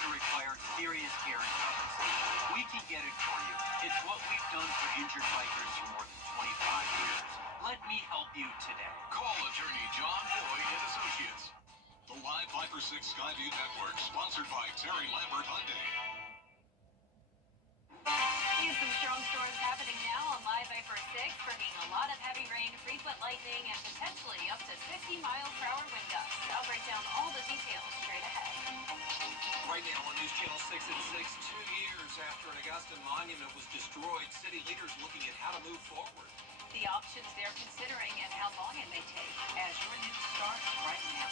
to require serious care and compensation. We can get it for you. It's what we've done for injured bikers for more than 25 years. Let me help you today. Call attorney John Boyd and Associates. The Live Viper 6 Skyview Network, sponsored by Terry Lambert Hyundai. See some strong storms happening now on Live Viper 6, bringing a lot of heavy rain, frequent lightning, and potentially up to 50-mile-per-hour wind gusts. I'll break down all the details straight ahead. Right now on News Channel 6 at 6, 2 years after an Augusta monument was destroyed, city leaders looking at how to move forward. The options they're considering and how long it may take as your news starts right now.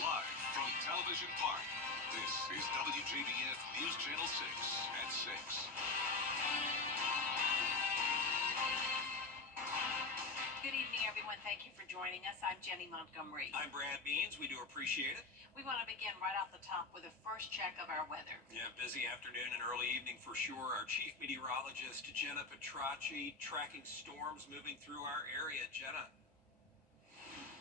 Live from Television Park, this is WJBF News Channel 6 at 6. Good evening, everyone. Thank you for joining us. I'm Jenny Montgomery. I'm Brad Beans. We do appreciate it. We want to begin right off the top with a first check of our weather. Yeah, busy afternoon and early evening for sure. Our chief meteorologist, Jenna Petracci, tracking storms moving through our area. Jenna.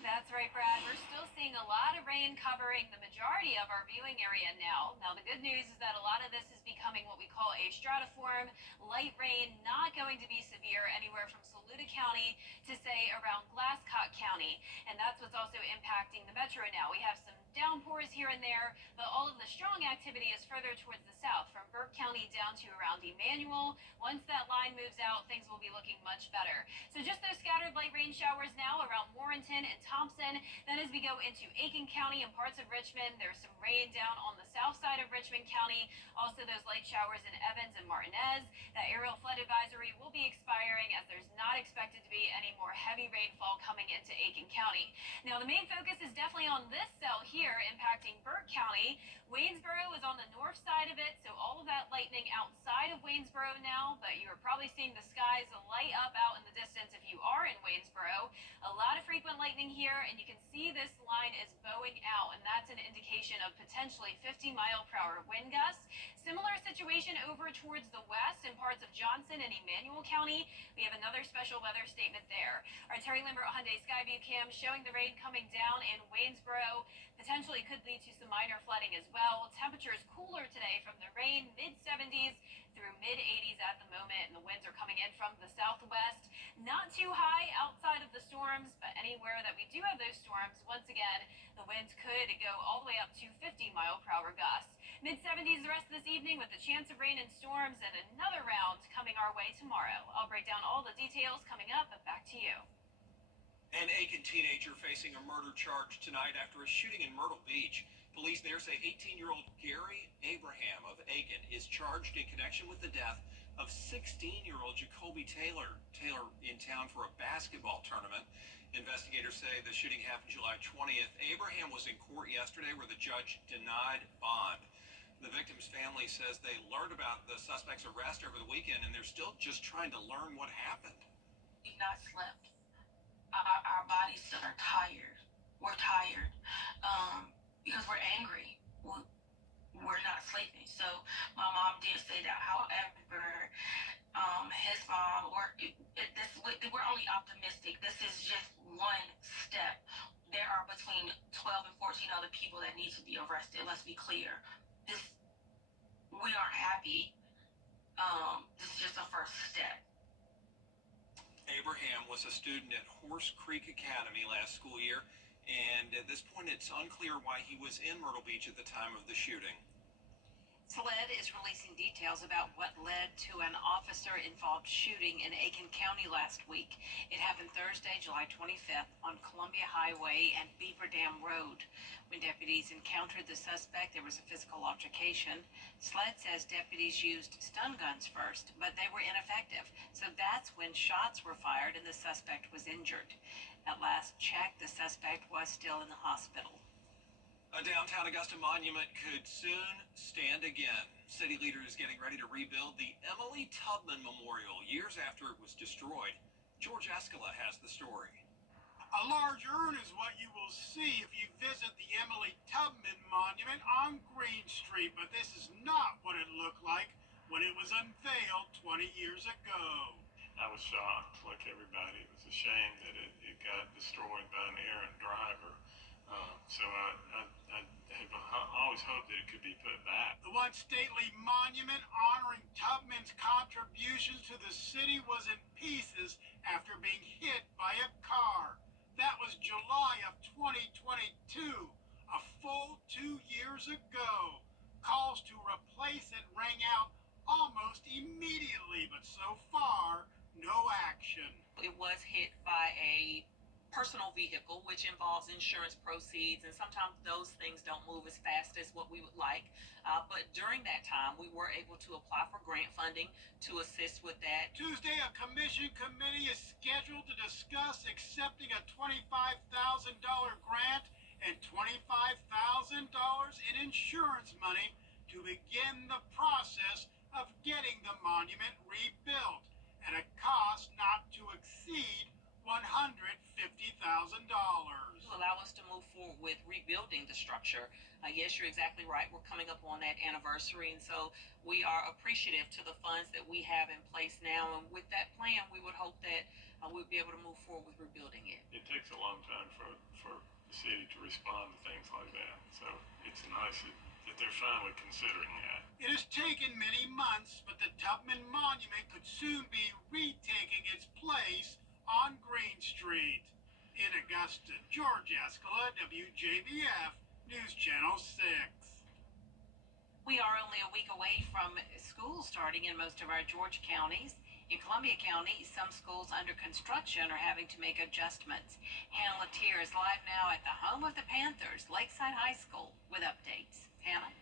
That's right, Brad. We're still seeing a lot of rain covering the majority of our viewing area now. Now, the good news is that a lot of this is becoming what we call a stratiform. Light rain, not going to be severe anywhere from Saluda County to, say, around Glasscock County. And that's what's also impacting the metro now. We have some downpours here and there, but all of the strong activity is further towards the south, from Burke County down to around Emmanuel. Once that line moves out, things will be looking much better. So just those scattered light rain showers now around Warrenton and Thompson. Then as we go into Aiken County and parts of Richmond, there's some rain down on the south side of Richmond County. Also those light showers in Evans and Martinez. That aerial flood advisory will be expiring as there's not expected to be any more heavy rainfall coming into Aiken County. Now the main focus is definitely on this cell here, impacting Burke County. Waynesboro is on the north side of it, so all of that lightning outside of Waynesboro now, but you're probably seeing the skies light up out in the distance if you are in Waynesboro. A lot of frequent lightning here, and you can see this line is bowing out, and that's an indication of potentially 50-mile-per-hour wind gusts. Similar situation over towards the west in parts of Johnson and Emmanuel County. We have another special weather statement there. Our Terry Lambert Hyundai Skyview cam showing the rain coming down in Waynesboro. Potentially could lead to some minor flooding as well. Temperatures cooler today from the rain, mid-70s through mid-80s at the moment, and the winds are coming in from the southwest. Not too high outside of the storms, but anywhere that we do have those storms, once again, the winds could go all the way up to 50-mile-per-hour gusts. Mid-70s the rest of this evening with a chance of rain and storms, and another round coming our way tomorrow. I'll break down all the details coming up, but back to you. An Aiken teenager facing a murder charge tonight after a shooting in Myrtle Beach. Police there say 18-year-old Gary Abraham of Aiken is charged in connection with the death of 16-year-old Jacoby Taylor. Taylor in town for a basketball tournament. Investigators say the shooting happened July 20th. Abraham was in court yesterday where the judge denied bond. The victim's family says they learned about the suspect's arrest over the weekend, and they're still just trying to learn what happened. We've not slept. Our bodies still are tired. We're tired because we're angry. We're not sleeping. So my mom did say that. However, his mom, we're only optimistic. This is just one step. There are between 12 and 14 other people that need to be arrested. Let's be clear. We aren't happy. This is just a first step. Abraham was a student at Horse Creek Academy last school year, and at this point it's unclear why he was in Myrtle Beach at the time of the shooting. SLED is releasing details about what led to an officer-involved shooting in Aiken County last week. It happened Thursday, July 25th on Columbia Highway and Beaver Dam Road. When deputies encountered the suspect, there was a physical altercation. SLED says deputies used stun guns first, but they were ineffective. So that's when shots were fired and the suspect was injured. At last check, the suspect was still in the hospital. A downtown Augusta monument could soon stand again. City leaders getting ready to rebuild the Emily Tubman Memorial years after it was destroyed. George Escala has the story. A large urn is what you will see if you visit the Emily Tubman Monument on Green Street, but this is not what it looked like when it was unveiled 20 years ago. I was shocked, like everybody. It was a shame that it got destroyed by an errant driver. So I always hoped once stately monument honoring Tubman's contributions to the city was in pieces after being hit by a car. That was July of 2022, a full 2 years ago. Calls to replace it rang out almost immediately, but so far, no action. It was hit by a personal vehicle, which involves insurance proceeds, and sometimes those things don't move as fast as what we would like. But during that time, we were able to apply for grant funding to assist with that. Tuesday, a commission committee is scheduled to discuss accepting a $25,000 grant and $25,000 in insurance money to begin the process of getting the monument rebuilt at a cost not to exceed $150,000. To allow us to move forward with rebuilding the structure. Yes, you're exactly right. We're coming up on that anniversary, and so we are appreciative to the funds that we have in place now. And with that plan, we would hope that we'll be able to move forward with rebuilding it. It takes a long time for the city to respond to things like that. So it's nice that they're finally considering that. It has taken many months, but the Tubman Monument could soon be retaking its place on Green Street. In Augusta, George Escala, WJBF, News Channel 6. We are only a week away from school starting in most of our Georgia counties. In Columbia County, some schools under construction are having to make adjustments. Hannah Latier is live now at the home of the Panthers, Lakeside High School, with updates. Hannah?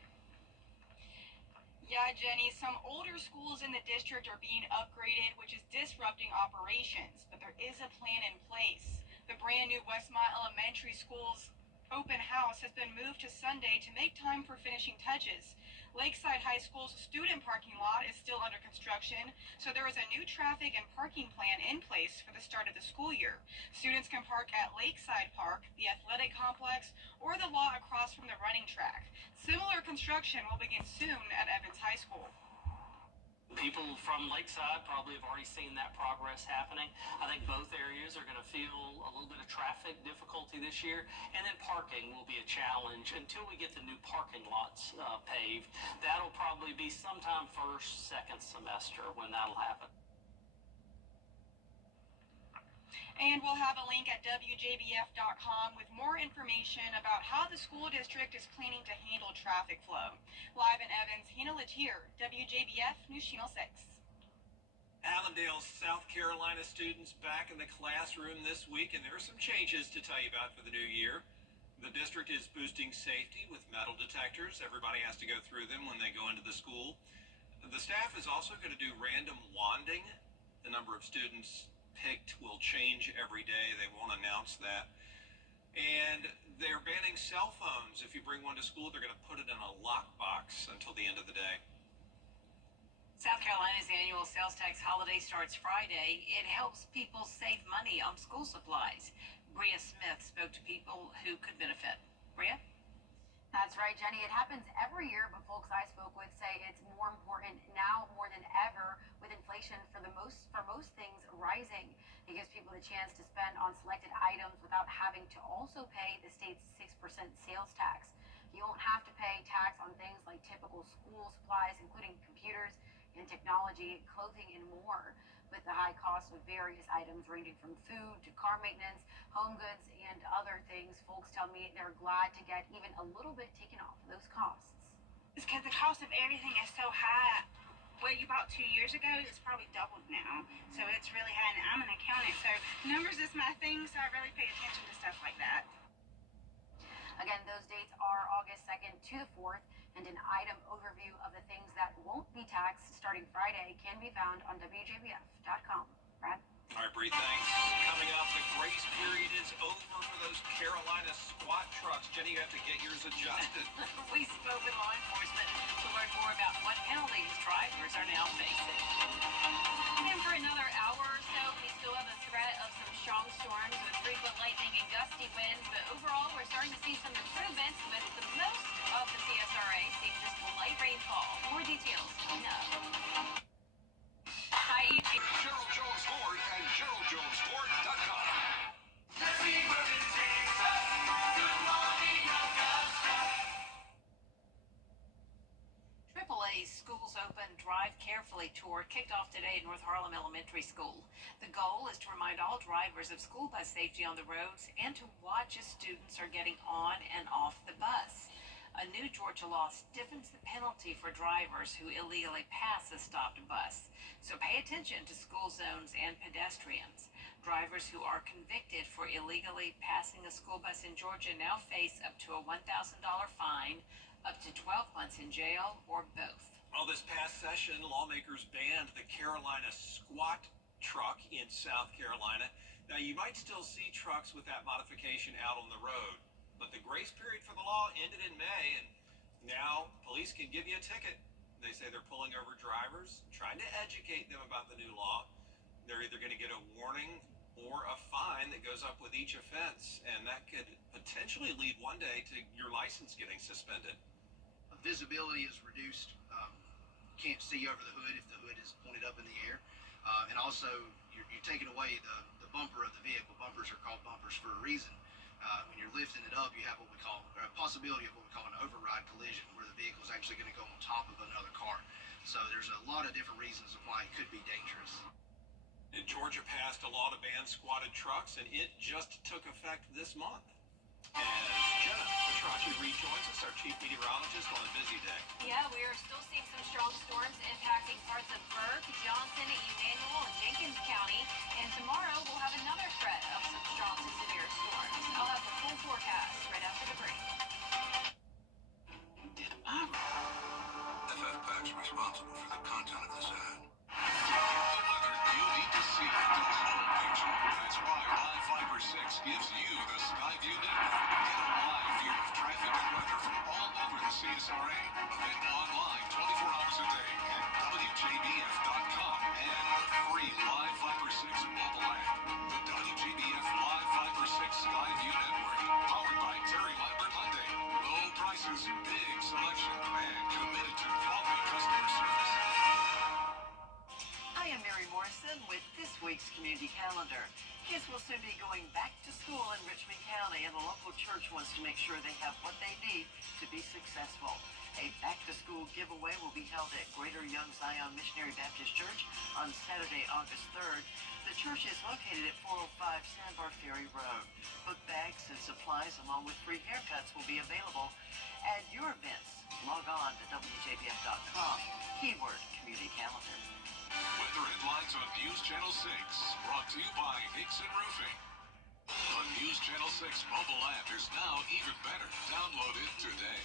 Yeah, Jenny, some older schools in the district are being upgraded, which is disrupting operations, but there is a plan in place. The brand new Westmont Elementary School's open house has been moved to Sunday to make time for finishing touches. Lakeside High School's student parking lot is still under construction, so there is a new traffic and parking plan in place for the start of the school year. Students can park at Lakeside Park, the athletic complex, or the lot across from the running track. Similar construction will begin soon at Evans High School. People from Lakeside probably have already seen that progress happening. I think both areas are going to feel a little bit of traffic difficulty this year, and then parking will be a challenge until we get the new parking lots paved. That'll probably be sometime first, second semester when that'll happen. And we'll have a link at WJBF.com with more information about how the school district is planning to handle traffic flow. Live in Evans, Hannah Latier, WJBF News Channel 6. Allendale's South Carolina students back in the classroom this week, and there are some changes to tell you about for the new year. The district is boosting safety with metal detectors. Everybody has to go through them when they go into the school. The staff is also going to do random wanding. The number of students picked will change every day. They won't announce that. And they're banning cell phones. If you bring one to school, they're going to put it in a lockbox until the end of the day. South Carolina's annual sales tax holiday starts Friday. It helps people save money on school supplies. Bria Smith spoke to people who could benefit. Bria? That's right, Jenny. It happens every year, but folks I spoke with say it's more important now more than ever with inflation for most things rising. It gives people the chance to spend on selected items without having to also pay the state's 6% sales tax. You won't have to pay tax on things like typical school supplies, including computers and technology, clothing, and more. With the high cost of various items ranging from food to car maintenance, home goods, and other things, folks tell me they're glad to get even a little bit taken off of those costs. It's because the cost of everything is so high. What you bought 2 years ago is probably doubled now. So it's really high, and I'm an accountant, so numbers is my thing, so I really pay attention to stuff like that. Again, those dates are August 2nd to the 4th, and an item overview of the things that won't be taxed starting Friday can be found on WJBF.com. Brad? All right, Bree, thanks. Coming up, the grace period is over for those Carolina squat trucks. Jenny, you have to get yours adjusted. We spoke with law enforcement to learn more about what penalties drivers are now facing. And for another hour or so, we still have a threat of some strong storms with frequent lightning and gusty winds, but overall, we're starting to see some improvements with the most of the CSRA seeing just light rainfall. More details coming up. Hi, ET. Gerald Jones Ford and GeraldJonesFord.com. Carefully tour kicked off today at North Harlem Elementary School. The goal is to remind all drivers of school bus safety on the roads and to watch as students are getting on and off the bus. A new Georgia law stiffens the penalty for drivers who illegally pass a stopped bus. So pay attention to school zones and pedestrians. Drivers who are convicted for illegally passing a school bus in Georgia now face up to a $1,000 fine, up to 12 months in jail, or both. Well, this past session, lawmakers banned the Carolina squat truck in South Carolina. Now, you might still see trucks with that modification out on the road, but the grace period for the law ended in May, and now police can give you a ticket. They say they're pulling over drivers, trying to educate them about the new law. They're either going to get a warning or a fine that goes up with each offense, and that could potentially lead one day to your license getting suspended. Visibility is reduced. Can't see over the hood if the hood is pointed up in the air. And also, you're taking away the bumper of the vehicle. Bumpers are called bumpers for a reason. When you're lifting it up, you have what we call a possibility of what we call an override collision, where the vehicle is actually going to go on top of another car. So there's a lot of different reasons of why it could be dangerous. And Georgia passed a law to ban squatted trucks, and it just took effect this month. As Jenna Petracci rejoins us, our chief meteorologist, on a busy day. Yeah, we are still seeing some strong storms impacting parts of Burke, Johnson, Emanuel, and Jenkins County. And tomorrow we'll have another threat of some strong to severe storms. I'll have the full forecast right after the break. FF Pac's responsible for the content of this ad. The weather you need to see the whole picture. That's why Live Fiber 6 gives you the Skyview network. Get a live view of traffic and weather from all over the CSRA. Available online 24 hours a day at WJBF.com and the free Live Fiber 6 mobile app. The WJBF Live Fiber 6 Skyview network, powered by Terry Lambert Hyundai. Low prices, big selection, and committed to quality customer service. I am Mary Morrison with this week's community calendar. Kids will soon be going back to school in Richmond County, and the local church wants to make sure they have what they need to be successful. A back-to-school giveaway will be held at Greater Young Zion Missionary Baptist Church on Saturday, August 3rd. The church is located at 405 Sandbar Ferry Road. Book bags and supplies along with free haircuts will be available at your events. Log on to WJBF.com. Keyword Community Calendar. Weather headlines on News Channel 6, brought to you by Hickson Roofing. The News Channel 6 mobile app is now even better. Download it today.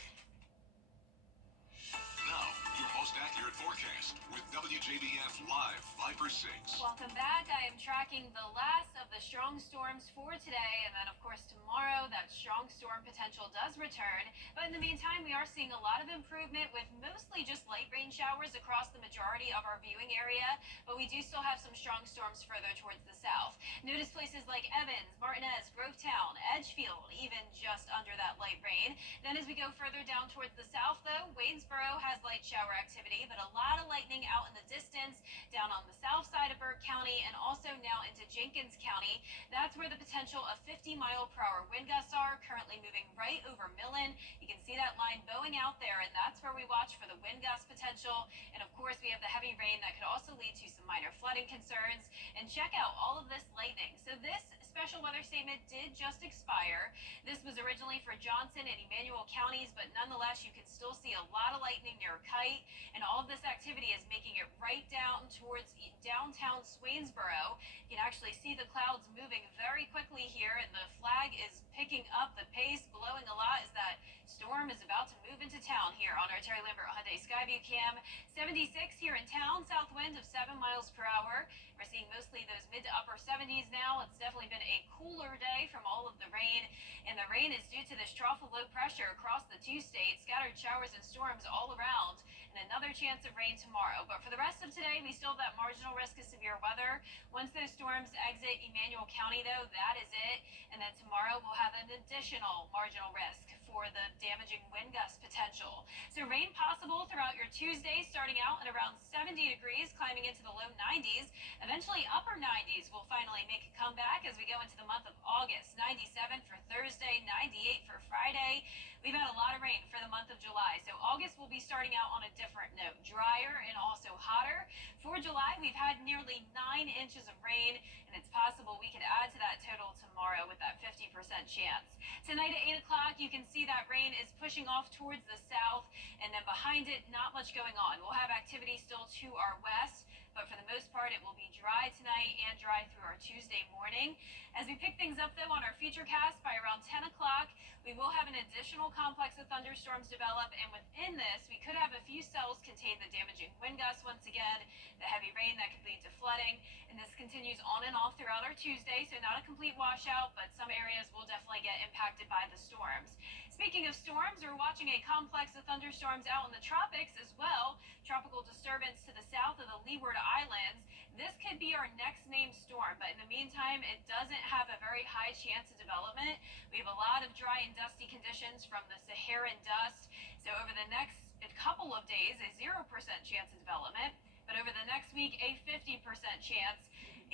Now, your most accurate forecast with WJBF Live Viper 6. Welcome back. I am tracking the last of the strong storms for today, and then of course tomorrow that strong storm potential does return. But in the meantime, we are seeing a lot of improvement with mostly just light rain showers across the majority of our viewing area, but we do still have some strong storms further towards the south. Notice places like Evans, Martinez, Grovetown, Edgefield, even just under that light rain. Then as we go further down towards the south, though, Waynesboro has light shower activity, but a lot of lightning out in the distance down on the south side of Burke County and also now into Jenkins County. That's where the potential of 50-mile-per-hour wind gusts are, currently moving right over Millen. You can see that line bowing out there, and that's where we watch for the wind gust potential. And of course, we have the heavy rain that could also lead to some minor flooding concerns. And check out all of this lightning. So this special weather statement did just expire. This was originally for Johnson and Emanuel counties, but nonetheless, you can still see a lot of lightning near Kite, and all of this activity is making it right down towards downtown Swainsboro. You can actually see the clouds moving very quickly here, and the flag is picking up the pace, blowing a lot as that storm is about to move into town here on our Terry Lambert Hyundai Skyview Cam. 76 here in town, south wind of 7 miles per hour. We're seeing mostly those mid to upper 70s now. It's definitely been a cooler day from all of the rain, and the rain is due to this trough of low pressure across the two states. Scattered showers and storms all around, and another chance of rain tomorrow. But for the rest of today, we still have that marginal risk of severe weather. Once those storms exit Emanuel County, though, that is it. And then tomorrow we'll have an additional marginal risk for the damaging wind gust potential. So rain possible throughout your Tuesday, starting out at around 70 degrees, climbing into the low 90s. Eventually upper 90s will finally make a comeback as we go into the month of August. 97 for Thursday, 98 for Friday. We've had a lot of rain for the month of July, so August will be starting out on a different note, drier and also hotter. For July, we've had nearly 9 inches of rain, and it's possible we could add to that total tomorrow with that 50% chance. Tonight at 8 o'clock, you can see that rain is pushing off towards the south, and then behind it, not much going on. We'll have activity still to our west, but for the most part, it will be dry tonight and dry through our Tuesday morning. As we pick things up, though, on our futurecast by around 10 o'clock, we will have an additional complex of thunderstorms develop, and within this, we could have a few cells contain the damaging wind gusts once again, the heavy rain that could lead to flooding, and this continues on and off throughout our Tuesday, so not a complete washout, but some areas will definitely get impacted by the storms. Speaking of storms, we're watching a complex of thunderstorms out in the tropics as well. Tropical disturbance to the south of the Leeward Islands. This could be our next named storm, but in the meantime, it doesn't have a very high chance of development. We have a lot of dry and dusty conditions from the Saharan dust. So over the next couple of days, a 0% chance of development, but over the next week, a 50% chance.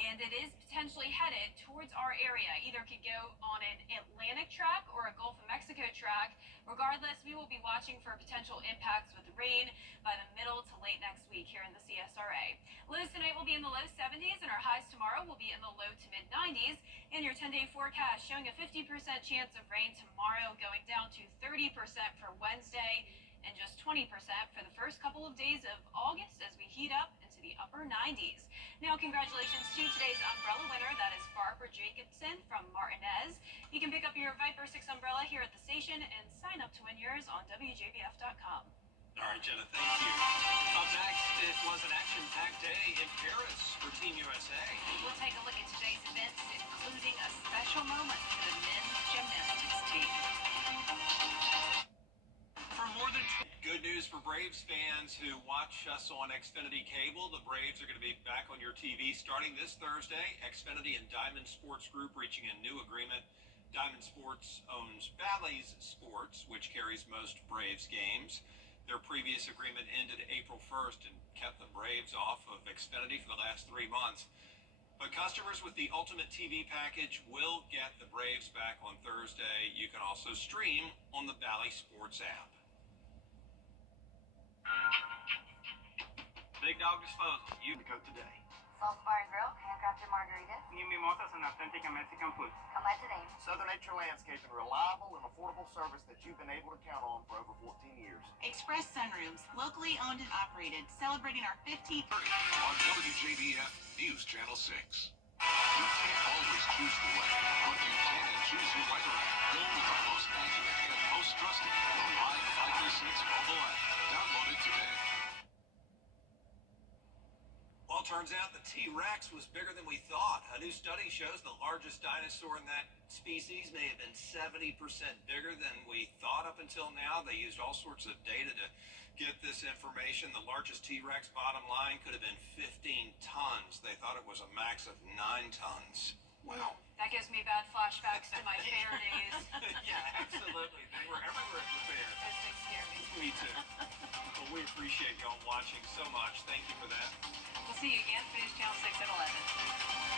And it is potentially headed towards our area. Either could go on an Atlantic track or a Gulf of Mexico track. Regardless, we will be watching for potential impacts with rain by the middle to late next week here in the CSRA. Lows tonight will be in the low 70s, and our highs tomorrow will be in the low to mid 90s. And your 10-day forecast showing a 50% chance of rain tomorrow, going down to 30% for Wednesday, and just 20% for the first couple of days of August as we heat up into the upper 90s. Now, congratulations to today's umbrella winner. That is Barbara Jacobson from Martinez. You can pick up your Viper 6 umbrella here at the station and sign up to win yours on WJBF.com. All right, Jenna, thank you. Up next, it was an action-packed day in Paris for Team USA. We'll take a look at today's events, including a special moment for the men's gymnastics team. For more than good news for Braves fans who watch us on Xfinity Cable. The Braves are going to be back on your TV starting this Thursday. Xfinity and Diamond Sports Group reaching a new agreement. Diamond Sports owns Bally's Sports, which carries most Braves games. Their previous agreement ended April 1st and kept the Braves off of Xfinity for the last 3 months. But customers with the Ultimate TV package will get the Braves back on Thursday. You can also stream on the Bally Sports app. Big Dog Disposal. You go today. Salsa Bar and Grill, handcrafted margaritas. New mimosas and authentic Mexican food. Come by today. Southern Nature Landscaping, reliable and affordable service that you've been able to count on for over 14 years. Express Sunrooms, locally owned and operated, celebrating our 15th on WJBF News Channel 6. You can't always choose the way, but you can choose your right way. Go with the most accurate and most trusted, the Live 536 mobile app. Download it today. Well, it turns out the T-Rex was bigger than we thought. A new study shows the largest dinosaur in that species may have been 70% bigger than we thought up until now. They used all sorts of data to get this information. The largest T-Rex, bottom line, could have been 15 tons. They thought it was a max of 9 tons. Wow. That gives me bad flashbacks to my fair days. Yeah, absolutely. They were everywhere at the fair. Those things scare me. Me too. Well, we appreciate y'all watching so much. Thank you for that. We'll see you again for News Channel 6 at 11.